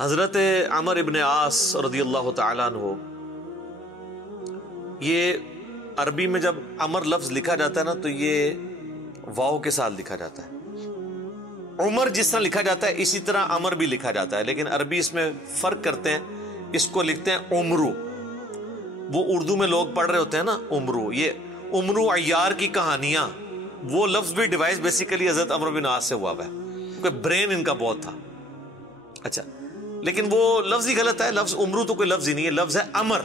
حضرت عمر ابن عاص رضی اللہ تعالیٰ عنہ، یہ عربی میں جب عمر لفظ لکھا جاتا ہے نا تو یہ واو کے ساتھ لکھا جاتا ہے. عمر جس طرح لکھا جاتا ہے اسی طرح عمر بھی لکھا جاتا ہے، لیکن عربی اس میں فرق کرتے ہیں، اس کو لکھتے ہیں عمرو. وہ اردو میں لوگ پڑھ رہے ہوتے ہیں نا عمرو، یہ عمرو عیار کی کہانیاں، وہ لفظ بھی ڈیوائس بیسیکلی حضرت عمر بن عاص سے ہوا ہے، کیونکہ برین ان کا بہت تھا. اچھا، لیکن وہ لفظ ہی غلط ہے. لفظ عمرو تو کوئی لفظ ہی نہیں ہے، لفظ ہے امر.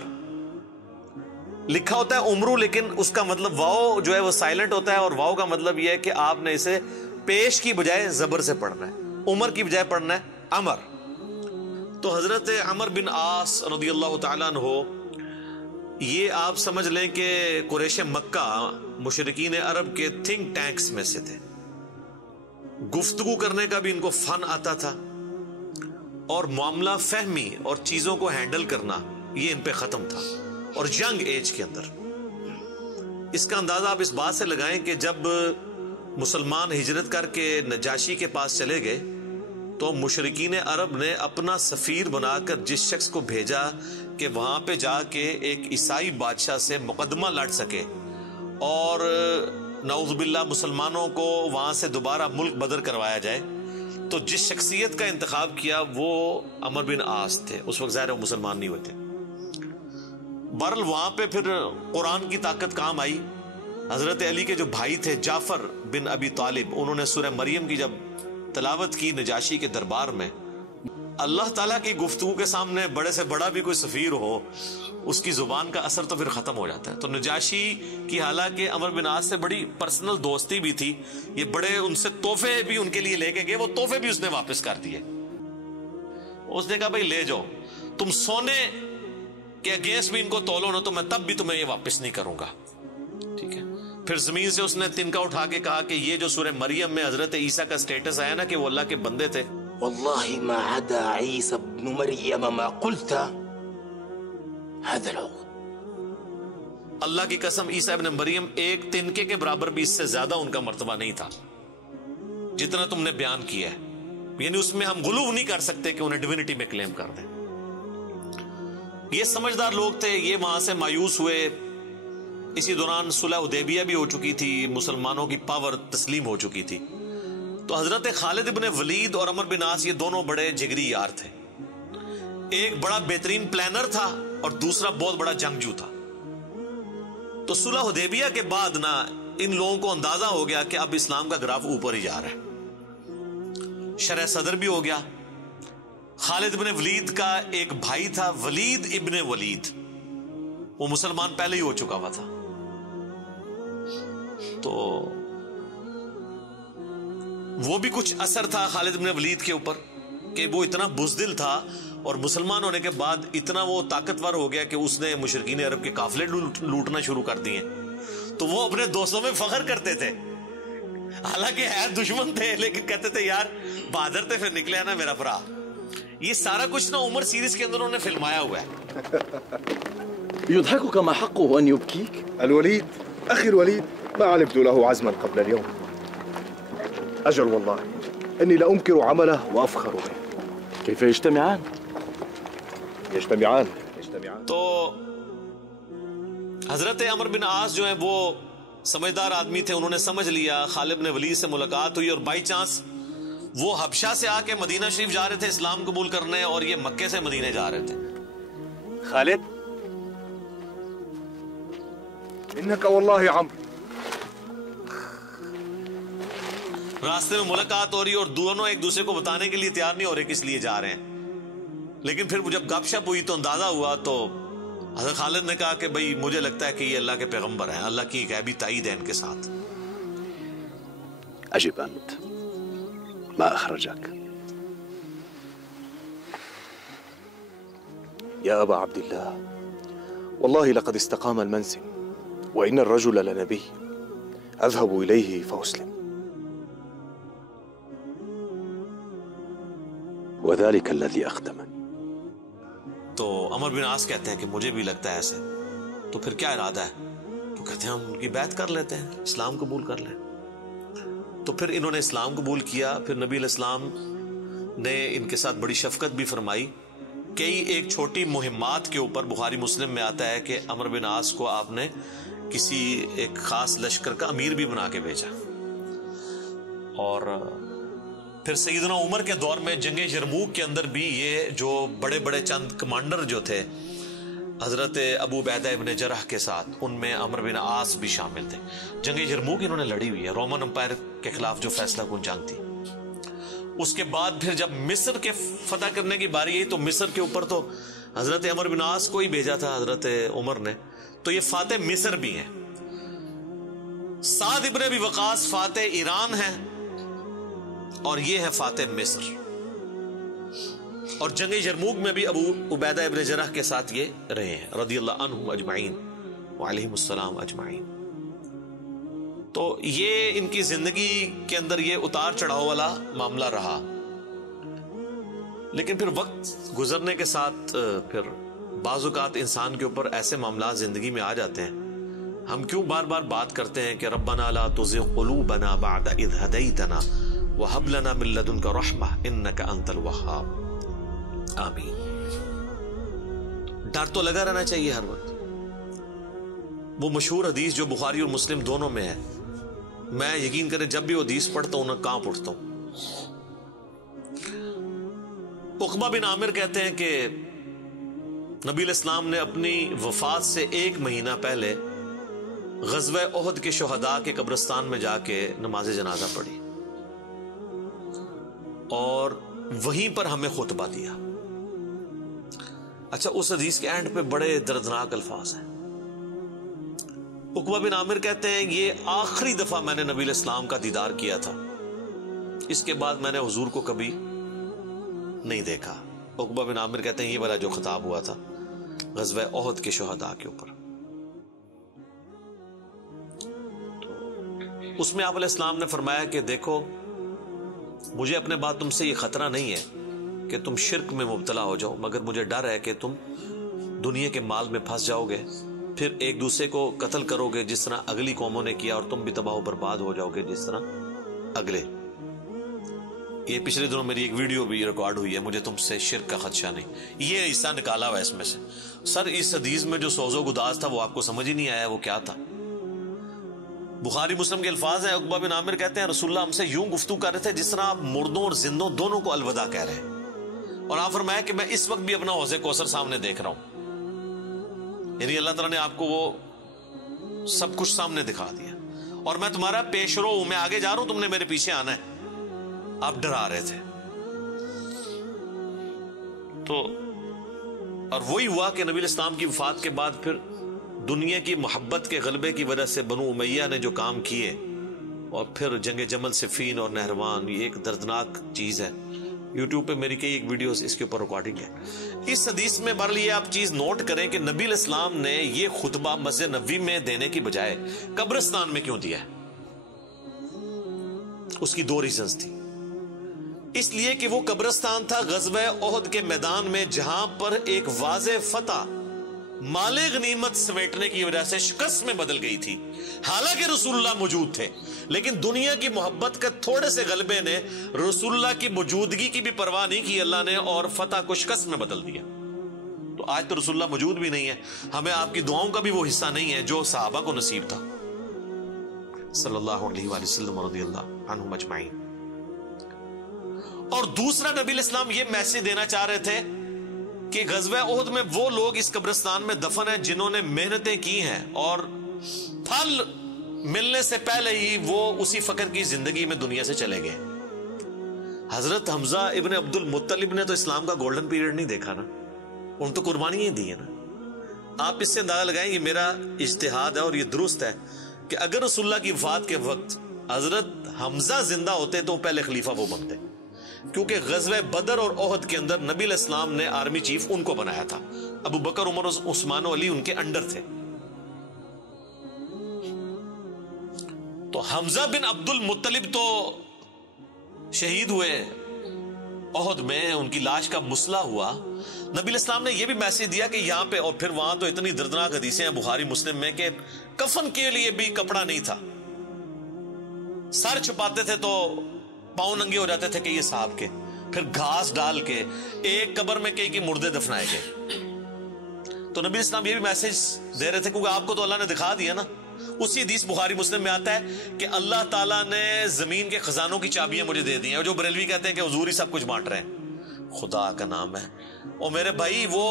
لکھا ہوتا ہے عمرو لیکن اس کا مطلب واو جو ہے وہ سائلنٹ ہوتا ہے، اور واو کا مطلب یہ ہے کہ آپ نے اسے پیش کی بجائے زبر سے پڑھنا ہے، عمر کی بجائے پڑھنا ہے امر. تو حضرت عمر بن عاص رضی اللہ تعالیٰ عنہ، یہ آپ سمجھ لیں کہ قریش مکہ، مشرکین عرب کے تھنک ٹینکس میں سے تھے. گفتگو کرنے کا بھی ان کو فن آتا تھا، اور معاملہ فہمی اور چیزوں کو ہینڈل کرنا یہ ان پہ ختم تھا، اور ینگ ایج کے اندر. اس کا اندازہ آپ اس بات سے لگائیں کہ جب مسلمان ہجرت کر کے نجاشی کے پاس چلے گئے تو مشرکین عرب نے اپنا سفیر بنا کر جس شخص کو بھیجا کہ وہاں پہ جا کے ایک عیسائی بادشاہ سے مقدمہ لڑ سکے اور نعوذ باللہ مسلمانوں کو وہاں سے دوبارہ ملک بدر کروایا جائے، تو جس شخصیت کا انتخاب کیا وہ عمر بن عاص تھے. اس وقت ظاہر وہ مسلمان نہیں ہوئے تھے. بہرحال وہاں پہ پھر قرآن کی طاقت کام آئی. حضرت علی کے جو بھائی تھے جعفر بن ابی طالب، انہوں نے سورہ مریم کی جب تلاوت کی نجاشی کے دربار میں، اللہ تعالیٰ کی گفتگو کے سامنے بڑے سے بڑا بھی کوئی سفیر ہو، اس کی زبان کا اثر تو پھر ختم ہو جاتا ہے. تو نجاشی کی حالانکہ عمر بن عاص سے بڑی پرسنل دوستی بھی تھی، یہ بڑے ان سے تحفے بھی ان کے لیے لے کے گئے، وہ تحفے بھی اس نے واپس کر دیے. اس نے کہا بھائی لے جاؤ، تم سونے کے اگینسٹ بھی ان کو تولو نا تو میں تب بھی تمہیں یہ واپس نہیں کروں گا. ٹھیک ہے. پھر زمین سے اس نے تنکا اٹھا کے کہا کہ یہ جو سورہ مریم میں حضرت عیسیٰ کا سٹیٹس آیا نا کہ وہ اللہ کے بندے تھے، والله ما عدا عيسى ابن مريم ما قلت هذا العقد. اللہ کی قسم عیسیٰ ابن مریم ایک تنکے کے برابر بھی اس سے زیادہ ان کا مرتبہ نہیں تھا جتنا تم نے بیان کیا ہے. یعنی اس میں ہم غلو نہیں کر سکتے کہ انہیں ڈیوینٹی میں کلیم کر دیں. یہ سمجھدار لوگ تھے. یہ وہاں سے مایوس ہوئے. اسی دوران صلح حدیبیہ بھی ہو چکی تھی، مسلمانوں کی پاور تسلیم ہو چکی تھی. تو حضرت خالد ابن ولید اور عمر بن عاص یہ دونوں بڑے جگری یار تھے. ایک بڑا بہترین پلانر تھا اور دوسرا بہت بڑا جنگجو تھا. تو صلح حدیبیہ کے بعد نا ان لوگوں کو اندازہ ہو گیا کہ اب اسلام کا گراف اوپر ہی جا رہا ہے. شرح صدر بھی ہو گیا. خالد ابن ولید کا ایک بھائی تھا ولید ابن ولید، وہ مسلمان پہلے ہی ہو چکا ہوا تھا. تو وہ بھی کچھ اثر تھا خالد بن ولید کے اوپر کہ وہ اتنا بزدل تھا، اور مسلمان ہونے کے بعد اتنا وہ طاقتور ہو گیا کہ اس نے مشرکین عرب کے قافلے لوٹنا شروع کر دیے. تو وہ اپنے دوستوں میں فخر کرتے تھے، حالانکہ ہے دشمن تھے لیکن کہتے تھے یار بہادر تھے، پھر نکلے نا میرا برا. یہ سارا کچھ نا عمر سیریز کے اندر انہوں نے فلمایا ہوا ہے. يضحكك ما حقه أن يبكيك؟ الوليد أخي الوليد ما علمت له عزما قبل اليوم. أجل والله إني لأنكر عمله وأفخر به. كيف يجتمعان؟ يجتمعان. تو حضرت عمر بن عاص جو ہیں وہ سمجھدار آدمی تھے. انہوں نے سمجھ لیا خالد بن ولید سے ملاقات ہوئی، اور بائی چانس وہ حبشہ سے آ کے مدینہ شریف جا رہے تھے اسلام قبول کرنے، اور یہ مکے سے مدینہ جا رہے تھے. خالد إنك والله عمرو. راستے میں ملاقات ہو رہی اور دونوں ایک دوسرے کو بتانے کے لیے تیار نہیں ہو رہے کس لیے جا رہے ہیں. لیکن پھر جب گپ شپ ہوئی تو اندازہ ہوا. تو حضرت خالد نے کہا کہ بھئی مجھے لگتا ہے کہ یہ اللہ کے پیغمبر ہیں، اللہ کی غیبی تائید ہے ان کے ساتھ. أجب أنت، ما أخرجك؟ يا أبا عبد الله والله لقد استقام المنسم وإن الرجل لنبي أذهب إليه فأسلم. وذلك الذي أخدمني. تو عمر بن عاص کہتے ہیں کہ مجھے بھی لگتا ہے ایسے. تو پھر کیا ارادہ ہے؟ تو کہتے ہیں ہم ان کی بیعت کر لیتے ہیں، اسلام قبول کر لیں. تو پھر انہوں نے اسلام قبول کیا. پھر نبی علیہ السلام نے ان کے ساتھ بڑی شفقت بھی فرمائی. کئی ایک چھوٹی مہمات کے اوپر بخاری مسلم میں آتا ہے کہ عمرو بن عاص کو آپ نے کسی ایک خاص لشکر کا امیر بھی بنا کے بھیجا. اور پھر سیدنا عمر کے دور میں جنگ یرموک کے اندر بھی یہ جو بڑے بڑے چند کمانڈر جو تھے حضرت ابو عبیدہ ابن جرح کے ساتھ، ان میں عمرو بن عاص بھی شامل تھے. جنگ یرموک انہوں نے لڑی ہوئی ہے، رومن امپائر کے خلاف جو فیصلہ کن جنگ تھی. اس کے بعد پھر جب مصر کے فتح کرنے کی باری آئی تو مصر کے اوپر تو حضرت عمرو بن عاص کو ہی بھیجا تھا حضرت عمر نے. تو یہ فاتح مصر بھی ہیں. سعد ابن ابی وقاص فاتح ایران ہیں اور یہ ہے فاتح مصر. اور جنگ یرموک میں بھی ابو عبیدہ ابن جرح کے ساتھ یہ رہے ہیں رضی اللہ عنہم اجمعین وعلیہم السلام اجمعین. تو یہ ان کی زندگی کے اندر یہ اتار چڑھاؤ والا معاملہ رہا. لیکن پھر وقت گزرنے کے ساتھ پھر بعض اوقات انسان کے اوپر ایسے معاملات زندگی میں آ جاتے ہیں. ہم کیوں بار بار بات کرتے ہیں کہ ربنا لا تزغ قلوبنا بعد اذ ہدیتنا وہب لنا من لدنک رحمہ انک انت الوہاب. آمین. ڈر تو لگا رہنا چاہیے ہر وقت. وہ مشہور حدیث جو بخاری اور مسلم دونوں میں ہے، میں یقین کریں جب بھی وہ حدیث پڑھتا ہوں نہ کانپ اٹھتا ہوں. عقبہ بن عامر کہتے ہیں کہ نبی علیہ السلام نے اپنی وفات سے 1 مہینہ پہلے غزوہ احد کے شہداء کے قبرستان میں جا کے نماز جنازہ پڑھی اور وہیں پر ہمیں خطبہ دیا. اچھا، اس حدیث کے اینڈ پہ بڑے دردناک الفاظ ہیں. عقبہ بن عامر کہتے ہیں یہ آخری دفعہ میں نے نبی علیہ السلام کا دیدار کیا تھا، اس کے بعد میں نے حضور کو کبھی نہیں دیکھا. عقبہ بن عامر کہتے ہیں یہ والا جو خطاب ہوا تھا غزوہ احد کے شہداء کے اوپر، تو اس میں آپ علیہ السلام نے فرمایا کہ دیکھو مجھے اپنے بعد تم سے یہ خطرہ نہیں ہے کہ تم شرک میں مبتلا ہو جاؤ، مگر مجھے ڈر ہے کہ تم دنیا کے مال میں پھنس جاؤ گے، پھر ایک دوسرے کو قتل کرو گے جس طرح اگلی قوموں نے کیا، اور تم بھی تباہ و برباد ہو جاؤ گے جس طرح اگلے. یہ پچھلے دنوں میری ایک ویڈیو بھی ریکارڈ ہوئی ہے، مجھے تم سے شرک کا خدشہ نہیں، یہ حصہ نکالا ہوا ہے اس میں سے. سر اس حدیث میں جو سوز و گداز تھا وہ آپ کو سمجھ ہی نہیں آیا وہ کیا تھا. بخاری مسلم کے الفاظ ہیں، عقبہ بن عامر کہتے ہیں رسول اللہ ہم سے یوں گفتگو کر رہے تھے جس طرح آپ مردوں اور زندوں دونوں کو الوداع کہہ رہے ہیں، اور آپ فرمایا کہ میں اس وقت بھی اپنا حوض کوثر سامنے دیکھ رہا ہوں. یعنی اللہ تعالیٰ نے آپ کو وہ سب کچھ سامنے دکھا دیا، اور میں تمہارا پیش رو ہوں، میں آگے جا رہا ہوں، تم نے میرے پیچھے آنا ہے. آپ ڈرا رہے تھے. تو اور وہی ہوا کہ نبی علیہ السلام کی وفات کے بعد پھر دنیا کی محبت کے غلبے کی وجہ سے بنو امیہ نے جو کام کیے، اور پھر جنگ جمل صفین اور نہروان، یہ ایک دردناک چیز ہے. یوٹیوب پہ میری کئی ایک ویڈیوز اس کے اوپر ریکارڈنگ ہے. اس حدیث میں بہرحال یہ آپ چیز نوٹ کریں کہ نبی علیہ السلام نے یہ خطبہ مسجد نبوی میں دینے کی بجائے قبرستان میں کیوں دیا ہے؟ اس کی 2 ریزنز تھی. اس لیے کہ وہ قبرستان تھا غزوہ احد کے میدان میں، جہاں پر ایک واضح فتح مال غنیمت سمیٹنے کی وجہ سے شکست میں بدل گئی تھی. حالانکہ رسول اللہ موجود تھے، لیکن دنیا کی محبت کے تھوڑے سے غلبے نے رسول اللہ کی موجودگی کی بھی پرواہ نہیں کی اللہ نے، اور فتح کو شکست میں بدل دیا. تو آج تو رسول اللہ موجود بھی نہیں ہے، ہمیں آپ کی دعاؤں کا بھی وہ حصہ نہیں ہے جو صحابہ کو نصیب تھا صلی اللہ علیہ وآلہ وسلم رضی اللہ عنہم اجمعین. اور دوسرا نبی علیہ السلام یہ میسج دینا چاہ رہے تھے کہ غزوہ احد میں وہ لوگ اس قبرستان میں دفن ہیں جنہوں نے محنتیں کی ہیں، اور پھل ملنے سے پہلے ہی وہ اسی فقر کی زندگی میں دنیا سے چلے گئے. حضرت حمزہ ابن عبد المطلب نے تو اسلام کا گولڈن پیریڈ نہیں دیکھا نا، ان تو قربانیاں دی ہیں نا. آپ اس سے اندازہ لگائیں، یہ میرا اجتہاد ہے اور یہ درست ہے کہ اگر رسول اللہ کی وفات کے وقت حضرت حمزہ زندہ ہوتے تو پہلے خلیفہ وہ بنتے، کیونکہ غزوہ بدر اور احد کے اندر نبی علیہ السلام نے آرمی چیف ان کو بنایا تھا. ابو بکر، عمر، عثمان و علی ان کے انڈر تھے. تو حمزہ بن عبد المطلب تو شہید ہوئے احد میں، ان کی لاش کا مسئلہ ہوا. نبی علیہ السلام نے یہ بھی میسج دیا کہ یہاں پہ، اور پھر وہاں تو اتنی دردناک حدیثیں ہیں بخاری مسلم میں کہ کفن کے لیے بھی کپڑا نہیں تھا، سر چھپاتے تھے تو پاؤں ننگے ہو جاتے تھے کہ یہ صاحب کے. پھر گھاس ڈال کے ایک قبر میں کئی مردے دفنائے گئے. تو نبی اسلام یہ بھی میسج دے رہے تھے کیونکہ آپ کو تو اللہ نے دکھا دیا نا. اسی حدیث بخاری مسلم میں آتا ہے کہ اللہ تعالیٰ نے زمین کے خزانوں کی چابیاں مجھے دے دی ہیں. اور جو بریلوی کہتے ہیں کہ حضور ہی سب کچھ بانٹ رہے ہیں، خدا کا نام ہے. اور میرے بھائی وہ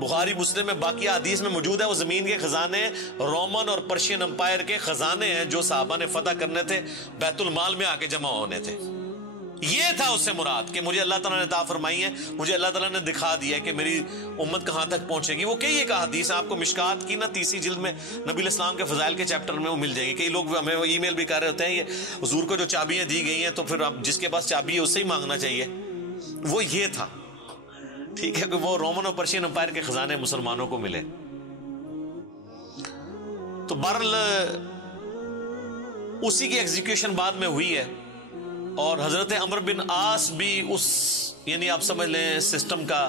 بخاری مسلم میں باقی حدیث میں موجود ہے، وہ زمین کے خزانے رومن اور پرشین امپائر کے خزانے ہیں جو صحابہ نے فتح کرنے تھے، بیت المال میں آ کے جمع ہونے تھے. یہ تھا اس سے مراد کہ مجھے اللہ تعالیٰ نے عطا فرمائی ہے، مجھے اللہ تعالیٰ نے دکھا دیا ہے کہ میری امت کہاں تک پہنچے گی. وہ کئی ایک حدیث آپ کو مشکات کی نا 30 جلد میں نبی الاسلام کے فضائل کے چیپٹر میں وہ مل جائے گی. کئی لوگ ہمیں ای میل بھی کر رہے ہوتے ہیں یہ حضور کو جو چابیاں دی گئی ہیں تو پھر اب جس کے پاس چابی ہے اسے ہی مانگنا چاہیے. وہ یہ تھا، ٹھیک ہے، کہ وہ رومن اور پرشین امپائر کے خزانے مسلمانوں کو ملے. تو بہرحال اسی کی ایگزیکیوشن بعد میں ہوئی ہے. اور حضرت عمرو بن عاص بھی اس، یعنی آپ سمجھ لیں سسٹم کا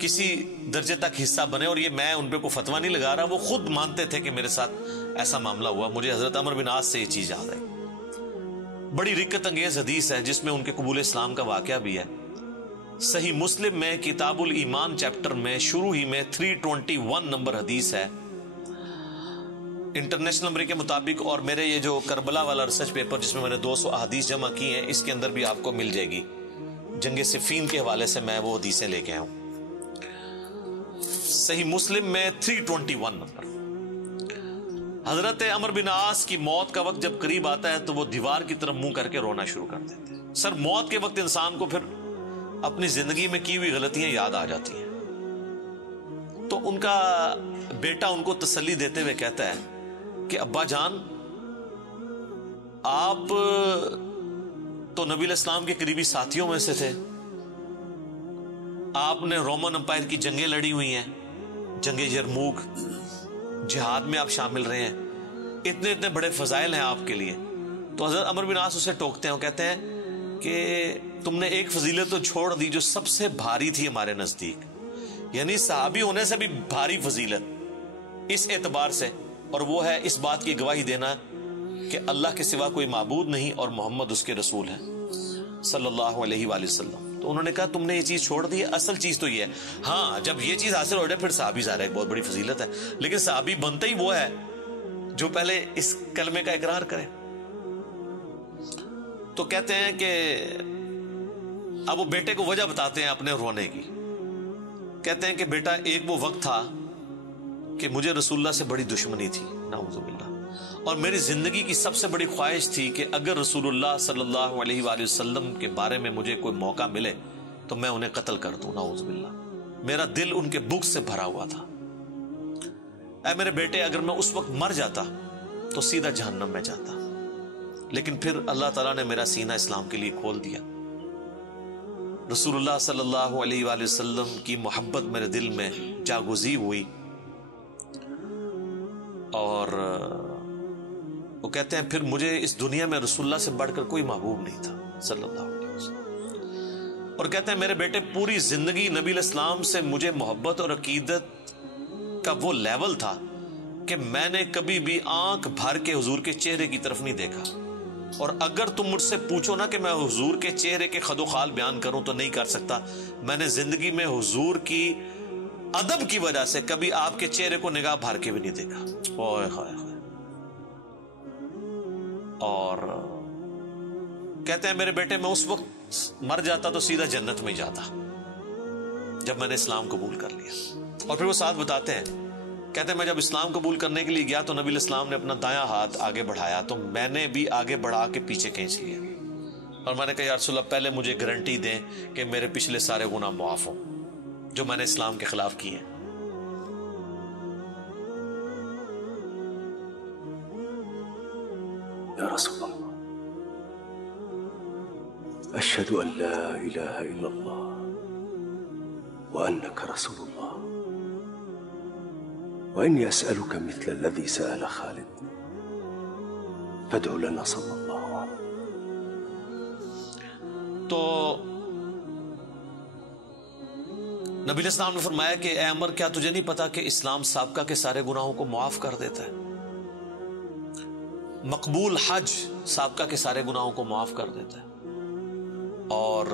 کسی درجے تک حصہ بنے. اور یہ میں ان پہ کوئی فتویٰ نہیں لگا رہا، وہ خود مانتے تھے کہ میرے ساتھ ایسا معاملہ ہوا. مجھے حضرت عمرو بن عاص سے یہ چیز یاد ہے. بڑی رکت انگیز حدیث ہے جس میں ان کے قبول اسلام کا واقعہ بھی ہے. صحیح مسلم میں کتاب الایمان چیپٹر میں شروع ہی میں 321 نمبر حدیث ہے انٹرنیشنل نمبر کے مطابق. اور میرے یہ جو کربلا والا ریسرچ پیپر جس میں نے 200 احادیث جمع کی ہیں، اس کے اندر بھی آپ کو مل جائے گی. جنگ صفین کے حوالے سے میں وہ حدیثیں لے کے آیا ہوں. صحیح مسلم میں 321 نمبر. حضرت عمرو بن عاص کی موت کا وقت جب قریب آتا ہے تو وہ دیوار کی طرف منہ کر کے رونا شروع کر دیتے ہیں. سر موت کے وقت انسان کو پھر اپنی زندگی میں کی ہوئی غلطیاں یاد آ جاتی ہیں. تو ان کا بیٹا ان کو تسلی دیتے ہوئے کہتا ہے کہ ابا جان، آپ تو نبی الاسلام کے قریبی ساتھیوں میں سے تھے، آپ نے رومن امپائر کی جنگیں لڑی ہوئی ہیں، جنگ یرموک، جہاد میں آپ شامل رہے ہیں، اتنے اتنے بڑے فضائل ہیں آپ کے لیے. تو حضرت عمرو بن عاص اسے ٹوکتے ہیں، وہ کہتے ہیں کہ تم نے ایک فضیلت تو چھوڑ دی جو سب سے بھاری تھی ہمارے نزدیک، یعنی صحابی ہونے سے بھی بھاری فضیلت اس اعتبار سے، اور وہ ہے اس بات کی گواہی دینا کہ اللہ کے سوا کوئی معبود نہیں اور محمد اس کے رسول ہیں صلی اللہ علیہ وآلہ وسلم. تو انہوں نے کہا تم نے یہ چیز چھوڑ دی ہے، اصل چیز تو یہ ہے. ہاں جب یہ چیز حاصل ہو جائے پھر صحابی ظاہر ہے ایک بہت بڑی فضیلت ہے، لیکن صحابی بنتا ہی وہ ہے جو پہلے اس کلمے کا اقرار کرے. تو کہتے ہیں کہ اب وہ بیٹے کو وجہ بتاتے ہیں اپنے رونے کی. کہتے ہیں کہ بیٹا ایک وہ وقت تھا کہ مجھے رسول اللہ سے بڑی دشمنی تھی، نعوذ باللہ، اور میری زندگی کی سب سے بڑی خواہش تھی کہ اگر رسول اللہ صلی اللہ علیہ وآلہ وسلم کے بارے میں مجھے کوئی موقع ملے تو میں انہیں قتل کر دوں، نعوذ باللہ. میرا دل ان کے بغض سے بھرا ہوا تھا. اے میرے بیٹے، اگر میں اس وقت مر جاتا تو سیدھا جہنم میں جاتا، لیکن پھر اللہ تعالیٰ نے میرا سینہ اسلام کے لیے کھول دیا. رسول اللہ صلی اللہ علیہ وآلہ وسلم کی محبت میرے دل میں جاگزی ہوئی. اور وہ کہتے ہیں پھر مجھے اس دنیا میں رسول اللہ سے بڑھ کر کوئی محبوب نہیں تھا صلی اللہ علیہ وسلم. اور کہتے ہیں میرے بیٹے پوری زندگی نبی الاسلام سے مجھے محبت اور عقیدت کا وہ لیول تھا کہ میں نے کبھی بھی آنکھ بھر کے حضور کے چہرے کی طرف نہیں دیکھا. اور اگر تم مجھ سے پوچھو نا کہ میں حضور کے چہرے کے خد و خال بیان کروں تو نہیں کر سکتا. میں نے زندگی میں حضور کی ادب کی وجہ سے کبھی آپ کے چہرے کو نگاہ بھر کے بھی نہیں دیکھا. اوئے ہوئے ہوئے. اور کہتے ہیں میرے بیٹے میں اس وقت مر جاتا تو سیدھا جنت میں جاتا جب میں نے اسلام قبول کر لیا. اور پھر وہ ساتھ بتاتے ہیں، کہتے ہیں میں جب اسلام قبول کرنے کے لیے گیا تو نبی الاسلام نے اپنا دایاں ہاتھ آگے بڑھایا تو میں نے بھی آگے بڑھا کے پیچھے کھینچ لیا. اور میں نے کہا یا رسول اللہ پہلے مجھے گارنٹی دیں کہ میرے پچھلے سارے گناہ معاف ہوں جو میں نے اسلام کے خلاف کیے ہیں. یا رسول اللہ، اشہد ان لا الہ الا اللہ وانک رسول اللہ واني اسألك مثل الذي سأل خالد فادع لنا صلی اللہ علیہ. تو نبی الاسلام نے فرمایا کہ اے عمر کیا تجھے نہیں پتا کہ اسلام سابقہ کے سارے گناہوں کو معاف کر دیتا ہے؟ مقبول حج سابقہ کے سارے گناہوں کو معاف کر دیتا ہے. اور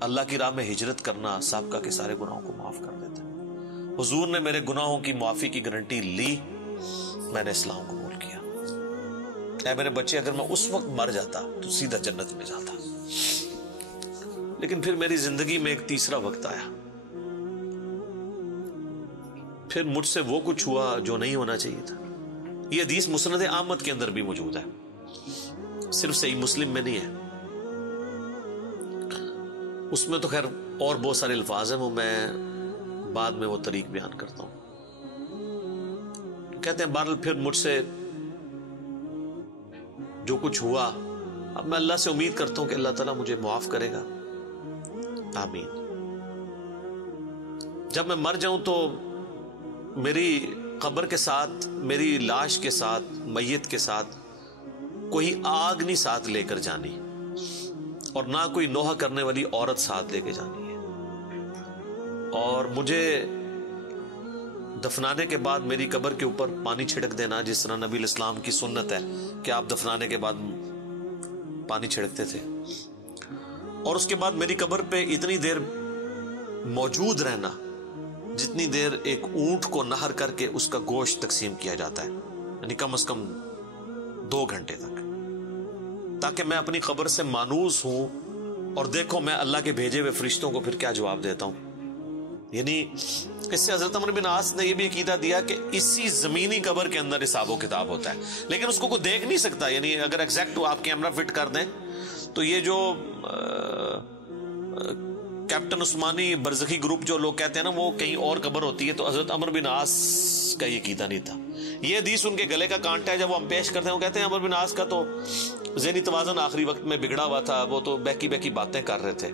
اللہ کی راہ میں ہجرت کرنا سابقہ کے سارے گناہوں کو معاف کر دیتا ہے۔ حضور نے میرے گناہوں کی معافی کی گارنٹی لی، میں نے اسلام قبول کیا۔ اے میرے بچے، اگر میں اس وقت مر جاتا تو سیدھا جنت میں جاتا، لیکن پھر میری زندگی میں ایک تیسرا وقت آیا، پھر مجھ سے وہ کچھ ہوا جو نہیں ہونا چاہیے تھا۔ یہ حدیث مسند احمد کے اندر بھی موجود ہے، صرف صحیح مسلم میں نہیں ہے۔ اس میں تو خیر اور بہت سارے الفاظ ہیں، وہ میں بعد میں وہ طریق بیان کرتا ہوں۔ کہتے ہیں بہرحال پھر مجھ سے جو کچھ ہوا، اب میں اللہ سے امید کرتا ہوں کہ اللہ تعالیٰ مجھے معاف کرے گا، آمین۔ جب میں مر جاؤں تو میری قبر کے ساتھ، میری لاش کے ساتھ، میت کے ساتھ کوئی آگ نہیں ساتھ لے کر جانی، اور نہ کوئی نوحہ کرنے والی عورت ساتھ لے کے جانی ہے، اور مجھے دفنانے کے بعد میری قبر کے اوپر پانی چھڑک دینا، جس طرح نبی الاسلام کی سنت ہے کہ آپ دفنانے کے بعد پانی چھڑکتے تھے، اور اس کے بعد میری قبر پہ اتنی دیر موجود رہنا جتنی دیر ایک اونٹ کو نہر کر کے اس کا گوشت تقسیم کیا جاتا ہے، یعنی کم از کم 2 گھنٹے تک، تاکہ میں اپنی قبر سے مانوس ہوں اور دیکھو میں اللہ کے بھیجے ہوئے فرشتوں کو پھر کیا جواب دیتا ہوں۔ یعنی اس سے حضرت عمرو بن عاص نے یہ بھی عقیدہ دیا کہ اسی زمینی قبر کے اندر حساب و کتاب ہوتا ہے، لیکن اس کو کوئی دیکھ نہیں سکتا۔ یعنی اگر ایگزیکٹ آپ کیمرہ فٹ کر دیں تو یہ جو کیپٹن عثمانی برزخی گروپ جو لوگ کہتے ہیں نا وہ کہیں اور قبر ہوتی ہے، تو حضرت عمرو بن عاص کا یہ عقیدہ نہیں تھا۔ یہ حدیث ان کے گلے کا کانٹا ہے، جب وہ ہم پیش کرتے ہیں وہ کہتے ہیں عمرو بن عاص کا تو ذہنی توازن آخری وقت میں بگڑا ہوا تھا، وہ تو بہکی باتیں کر رہے تھے،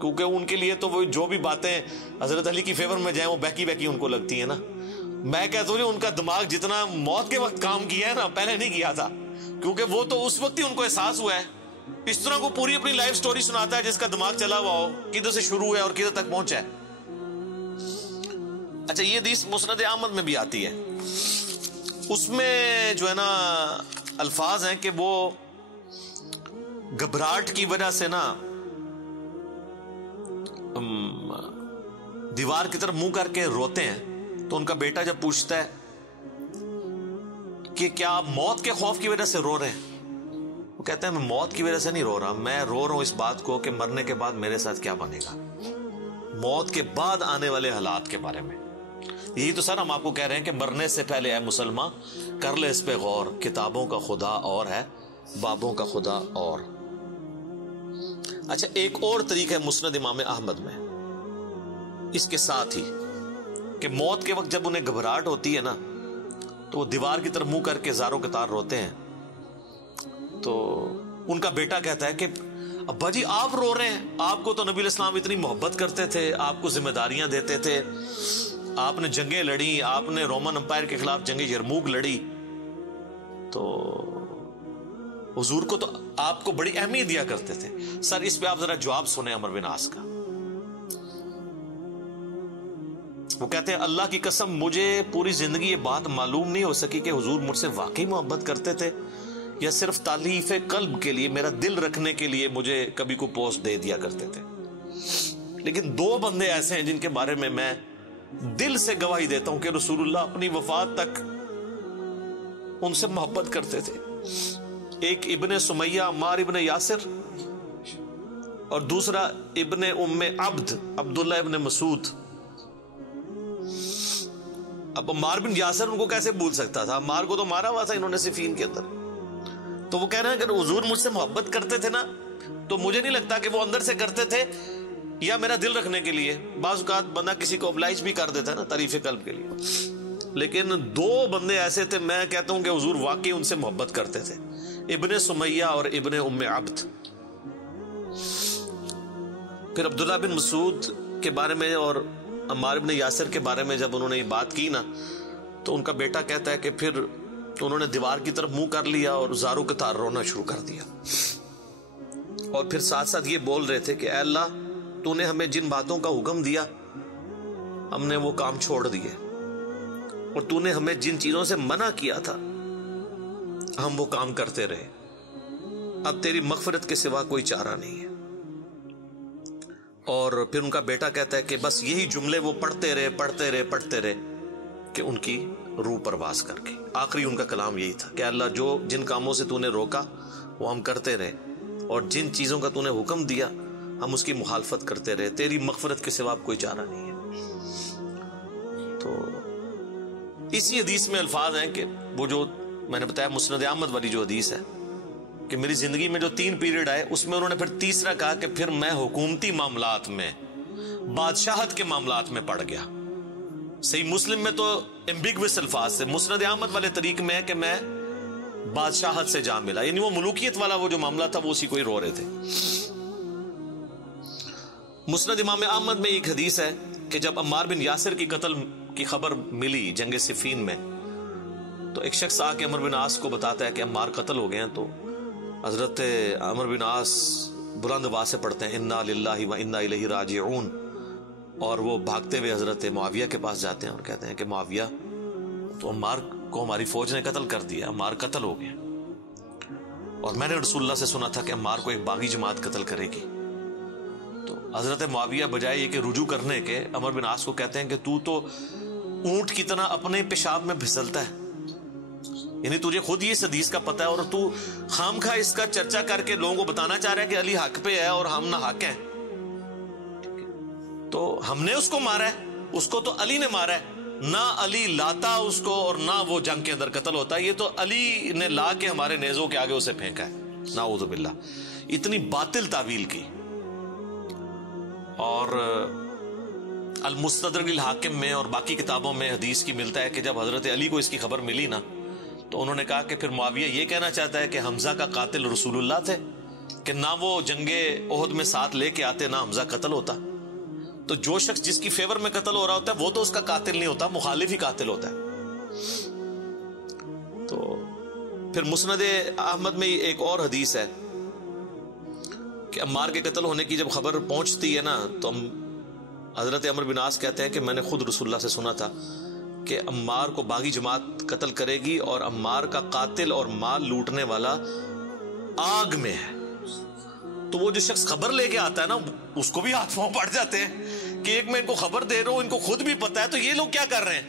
کیونکہ ان کے لیے تو وہ جو بھی باتیں حضرت علی کی فیور میں جائیں وہ بہکی ان کو لگتی ہیں نا۔ میں کہتا ہوں ان کا دماغ جتنا موت کے وقت کام کیا ہے نا، پہلے نہیں کیا تھا، کیونکہ وہ تو اس وقت ہی ان کو احساس ہوا ہے۔ اس طرح کو پوری اپنی لائف سٹوری سناتا ہے جس کا دماغ چلا ہوا ہو، کدھر سے شروع ہے اور کدھر تک پہنچا ہے۔ اچھا، یہ حدیث مسند احمد میں بھی آتی ہے، اس میں جو ہے نا الفاظ ہیں کہ وہ گھبراہٹ کی وجہ سے نا دیوار کی طرف منہ کر کے روتے ہیں، تو ان کا بیٹا جب پوچھتا ہے کہ کیا آپ موت کے خوف کی وجہ سے رو رہے ہیں، وہ کہتے ہیں میں موت کی وجہ سے نہیں رو رہا، میں رو رہا ہوں اس بات کو کہ مرنے کے بعد میرے ساتھ کیا بنے گا، موت کے بعد آنے والے حالات کے بارے میں۔ یہی تو سر ہم آپ کو کہہ رہے ہیں کہ مرنے سے پہلے اے مسلمان کر لے اس پہ غور، کتابوں کا خدا اور ہے، بابوں کا خدا اور۔ اچھا، ایک اور طریقہ ہے مسند امام احمد میں اس کے ساتھ ہی کہ موت کے وقت جب انہیں گھبراہٹ ہوتی ہے نا تو وہ دیوار کی طرف منہ کر کے زاروں قطار روتے ہیں، تو ان کا بیٹا کہتا ہے کہ ابا جی آپ رو رہے ہیں، آپ کو تو نبی الاسلام اتنی محبت کرتے تھے، آپ کو ذمہ داریاں دیتے تھے، آپ نے جنگیں لڑی، آپ نے رومن امپائر کے خلاف جنگ یرموک لڑی، تو حضور کو تو آپ کو بڑی اہمیت دیا کرتے تھے۔ سر اس پہ آپ ذرا جواب سنیں عمرو بن عاص کا۔ وہ کہتے ہیں اللہ کی قسم مجھے پوری زندگی یہ بات معلوم نہیں ہو سکی کہ حضور مجھ سے واقعی محبت کرتے تھے یا صرف تالیف قلب کے لیے، میرا دل رکھنے کے لیے مجھے کبھی کو پوسٹ دے دیا کرتے تھے۔ لیکن 2 بندے ایسے ہیں جن کے بارے میں دل سے گواہی دیتا ہوں کہ رسول اللہ اپنی وفات تک ان سے محبت کرتے تھے۔ ایک ابن سمیہ عمار ابن یاسر، اور دوسرا ابن ام عبد عبداللہ ابن مسعود۔ اب عمار بن یاسر ان کو کیسے بھول سکتا تھا، عمار کو تو مارا ہوا تھا انہوں نے صفین کے اندر۔ تو وہ کہہ رہے ہیں کہ حضور مجھ سے محبت کرتے تھے نا، تو مجھے نہیں لگتا کہ وہ اندر سے کرتے تھے یا میرا دل رکھنے کے لیے۔ بعض اوقات بندہ کسی کو oblige بھی کر دیتا ہے نا تعریف قلب کے لیے، لیکن 2 بندے ایسے تھے میں کہتا ہوں کہ حضور واقعی ان سے محبت کرتے تھے، ابن سمیہ اور ابن ام عبد۔ پھر عبداللہ بن مسعود کے بارے میں اور عمار بن یاسر کے بارے میں جب انہوں نے یہ بات کی نا، تو ان کا بیٹا کہتا ہے کہ پھر انہوں نے دیوار کی طرف منہ کر لیا اور زاروں کے تار رونا شروع کر دیا، اور پھر ساتھ ساتھ یہ بول رہے تھے کہ اے اللہ تو نے ہمیں جن باتوں کا حکم دیا ہم نے وہ کام چھوڑ دیے، اور تو نے ہمیں جن چیزوں سے منع کیا تھا ہم وہ کام کرتے رہے، اب تیری مغفرت کے سوا کوئی چارہ نہیں ہے۔ اور پھر ان کا بیٹا کہتا ہے کہ بس یہی جملے وہ پڑھتے رہے کہ ان کی روح پرواز کر گئی. آخری ان کا کلام یہی تھا کہ اللہ جو جن کاموں سے تو نے روکا وہ ہم کرتے رہے، اور جن چیزوں کا تو نے حکم دیا ہم اس کی مخالفت کرتے رہے، تیری مغفرت کے سوا اب کوئی چارہ نہیں ہے. تو اسی حدیث میں الفاظ ہیں کہ وہ جو میں نے بتایا مسند احمد والی جو حدیث ہے کہ میری زندگی میں جو 3 پیریڈ آئے اس میں انہوں نے پھر تیسرا کہا کہ پھر میں حکومتی معاملات میں، بادشاہت کے معاملات میں پڑ گیا. صحیح مسلم میں تو ایمبیگوس الفاظ سے، مسند احمد والے طریق میں ہے کہ میں بادشاہت سے جا ملا، یعنی وہ ملوکیت والا وہ جو معاملہ تھا وہ اسی کو ہی رو رہے تھے. مسند امام احمد میں ایک حدیث ہے کہ جب عمار بن یاسر کی قتل کی خبر ملی جنگ صفین میں، تو ایک شخص آ کے عمر بن عاص کو بتاتا ہے کہ عمار قتل ہو گئے ہیں. تو حضرت عمر بن عاص بلند آواز سے پڑھتے ہیں انا للہ و انا الیہ راجعون، اور وہ بھاگتے ہوئے حضرت معاویہ کے پاس جاتے ہیں اور کہتے ہیں کہ معاویہ، تو عمار کو ہماری فوج نے قتل کر دیا، عمار قتل ہو گئے، اور میں نے رسول اللہ سے سنا تھا کہ عمار کو ایک باغی جماعت قتل کرے گی. تو حضرت معاویہ بجائے یہ کہ رجوع کرنے کے عمر بن عاص کو کہتے ہیں کہ تو اونٹ کی طرح اپنے پیشاب میں پھسلتا ہے، یعنی تجھے خود یہ اس حدیث کا پتہ ہے اور تو خام خواہ اس کا چرچا کر کے لوگوں کو بتانا چاہ رہا ہے کہ علی حق پہ ہے اور ہم نہ حق ہیں. تو ہم نے اس کو مارا ہے، اس کو تو علی نے مارا ہے، نہ علی لاتا اس کو اور نہ وہ جنگ کے اندر قتل ہوتا، یہ تو علی نے لا کے ہمارے نیزوں کے آگے اسے پھینکا ہے، نعوذ باللہ. اتنی باطل تعویل کی. اور المستدرک الحاکم میں اور باقی کتابوں میں حدیث کی ملتا ہے کہ جب حضرت علی کو اس کی خبر ملی نا، تو انہوں نے کہا کہ پھر معاویہ یہ کہنا چاہتا ہے کہ حمزہ کا قاتل رسول اللہ تھے، کہ نہ وہ جنگ احد میں ساتھ لے کے آتے نہ حمزہ قتل ہوتا. تو جو شخص جس کی فیور میں قتل ہو رہا ہوتا ہے وہ تو اس کا قاتل نہیں ہوتا، مخالف ہی قاتل ہوتا ہے. تو پھر مسند احمد میں ایک اور حدیث ہے کہ عمار کے قتل ہونے کی جب خبر پہنچتی ہے نا، تو حضرت عمر بن عاص کہتے ہیں کہ میں نے خود رسول اللہ سے سنا تھا کہ عمار کو باغی جماعت قتل کرے گی، اور عمار کا قاتل اور مال لوٹنے والا آگ میں ہے. تو وہ جو شخص خبر لے کے آتا ہے نا، اس کو بھی ہاتھ پاؤں پڑ جاتے ہیں کہ ایک میں ان کو خبر دے رہا ہوں، ان کو خود بھی پتا ہے، تو یہ لوگ کیا کر رہے ہیں.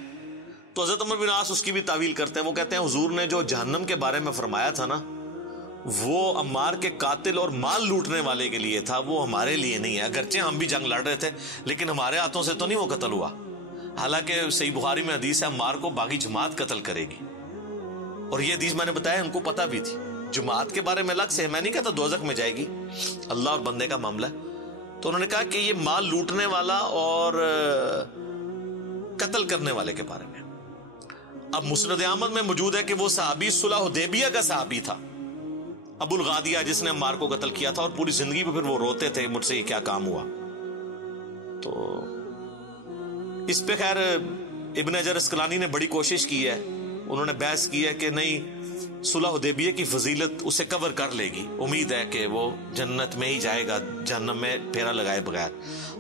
تو حضرت عمر بن عاص اس کی بھی تعویل کرتے ہیں. وہ کہتے ہیں حضور نے جو جہنم کے بارے میں فرمایا تھا نا، وہ عمار کے قاتل اور مال لوٹنے والے کے لیے تھا، وہ ہمارے لیے نہیں ہے. اگرچہ ہم بھی جنگ لڑ رہے تھے لیکن ہمارے ہاتھوں سے تو نہیں وہ قتل ہوا. حالانکہ صحیح بخاری میں حدیث ہے عمار کو باغی جماعت قتل کرے گی، اور یہ حدیث میں نے بتایا ان کو پتہ بھی تھی. جماعت کے بارے میں الگ سے میں نہیں کہتا دوزخ میں جائے گی، اللہ اور بندے کا معاملہ ہے. تو انہوں نے کہا کہ یہ مال لوٹنے والا اور قتل کرنے والے کے بارے میں. اب مسند احمد میں موجود ہے کہ وہ صحابی صلح حدیبیہ کا صحابی تھا، ابو الغادیہ، جس نے عمار کو قتل کیا تھا، اور پوری زندگی پہ پھر وہ روتے تھے مجھ سے یہ کیا کام ہوا. تو اس پہ خیر ابن حجر اسقلانی نے بڑی کوشش کی ہے، انہوں نے بحث کی ہے کہ نہیں، صلح حدیبیہ کی فضیلت اسے کور کر لے گی، امید ہے کہ وہ جنت میں ہی جائے گا جہنم میں پھیرا لگائے بغیر.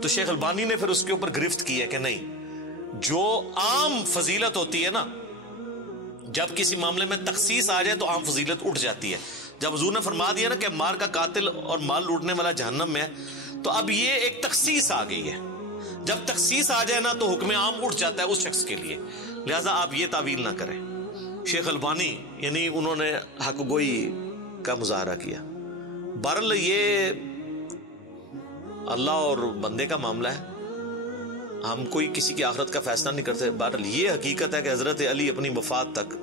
تو شیخ البانی نے پھر اس کے اوپر گرفت کی ہے کہ نہیں، جو عام فضیلت ہوتی ہے نا، جب کسی معاملے میں تخصیص آ جائے تو عام فضیلت اٹھ جاتی ہے. جب حضور نے فرما دیا نا کہ عمار کا قاتل اور مال لوٹنے والا جہنم میں ہے، تو اب یہ ایک تخصیص آ گئی ہے. جب تخصیص آ جائے نا تو حکم عام اٹھ جاتا ہے اس شخص کے لیے، لہذا آپ یہ تعویل نہ کریں. شیخ البانی یعنی انہوں نے حق گوئی کا مظاہرہ کیا. بہرحال یہ اللہ اور بندے کا معاملہ ہے، ہم کوئی کسی کی آخرت کا فیصلہ نہیں کرتے. بہرحال یہ حقیقت ہے کہ حضرت علی اپنی وفات تک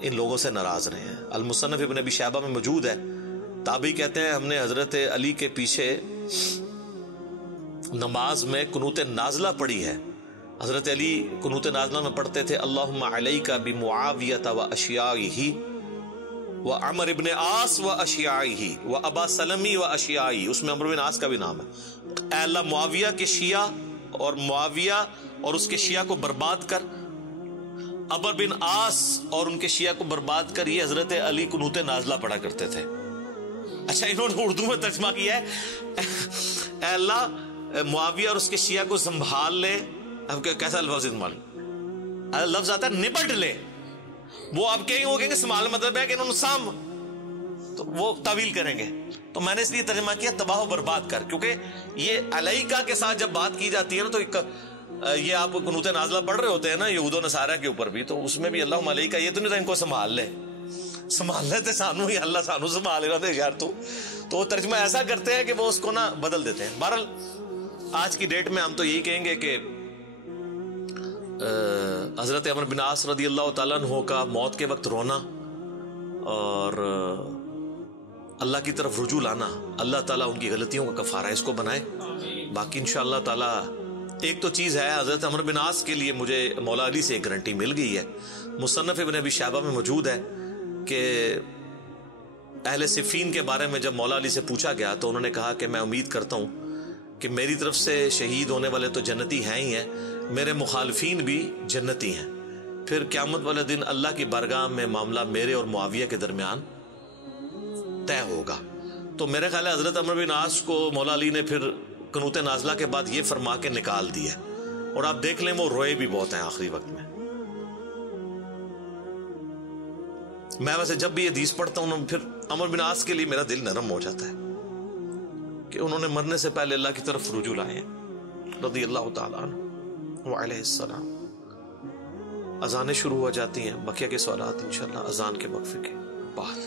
ان لوگوں سے ناراض رہے ہیں. المصنف ابن ابی شیبہ میں موجود ہے، تابعی کہتے ہیں ہم نے حضرت علی کے پیچھے نماز میں قنوت نازلہ پڑھی ہے. حضرت علی قنوت نازلہ میں پڑھتے تھے اللہم علیک بمعاویۃ و اشیائہ و عمر ابن عاص و اشیائہ و ابا سلمی و اشیائہ. اس میں عمر بن عاص کا بھی نام ہے. اے اللہ معاویہ کے شیعہ اور معاویہ اور اس کے شیعہ کو برباد کر، عمر بن عاص اور ان کے شیعہ کو برباد کر. یہ حضرت علی قنوت نازلہ پڑھا کرتے تھے. اچھا انہوں نے اردو میں ترجمہ کیا ہے اے اللہ معاویہ اور اس کے شیعہ کو سنبھال لے. اب کیسا لفظ استعمال، لفظ آتا ہے نپٹ لے. وہ اب کہیں گے سنبھال مطلب ہے کہ انہوں نے تو وہ تعویل کریں گے. تو میں نے اس لیے ترجمہ کیا تباہ و برباد کر, کیونکہ یہ علیکہ کے ساتھ جب بات کی جاتی ہے نا تو یہ آپ قنوت نازلہ پڑھ رہے ہوتے ہیں نا یہود و نصارہ کے اوپر بھی, تو اس میں بھی اللہم علیکہ یہ تو نہیں تھا ان کو سنبھال لے سانو ہی اللہ سانو سنبھال رہا تھا یار. تو وہ ترجمہ ایسا کرتے ہیں کہ وہ اس کو نا بدل دیتے ہیں. بہرحال آج کی ڈیٹ میں ہم تو یہی کہیں گے کہ حضرت عمرو بن عاص رضی اللہ تعالیٰ عنہ کا موت کے وقت رونا اور اللہ کی طرف رجوع لانا, اللہ تعالیٰ ان کی غلطیوں کا کفارہ اس کو بنائے. باقی انشاءاللہ تعالیٰ ایک تو چیز ہے, حضرت عمرو بن عاص کے لیے مجھے مولا علی سے ایک گارنٹی مل گئی ہے, مصنف ابن ابی شیبہ میں موجود ہے کہ اہل صفین کے بارے میں جب مولا علی سے پوچھا گیا تو انہوں نے کہا کہ میں امید کرتا ہوں کہ میری طرف سے شہید ہونے والے تو جنتی ہیں ہی ہیں, میرے مخالفین بھی جنتی ہیں, پھر قیامت والے دن اللہ کی بارگاہ میں معاملہ میرے اور معاویہ کے درمیان طے ہوگا. تو میرے خیال ہے حضرت عمرو بن عاص کو مولا علی نے پھر قنوت نازلہ کے بعد یہ فرما کے نکال دیا, اور آپ دیکھ لیں وہ روئے بھی بہت ہیں آخری وقت میں. میں ویسے جب بھی یہ حدیث پڑھتا ہوں پھر عمرو بن عاص کے لیے میرا دل نرم ہو جاتا ہے کہ انہوں نے مرنے سے پہلے اللہ کی طرف رجوع لائے ہیں رضی اللہ تعالیٰ عنہ وعلیہ السلام. اذانیں شروع ہو جاتی ہیں, بقیہ کے سوالات انشاءاللہ اذان کے وقفے کے بعد.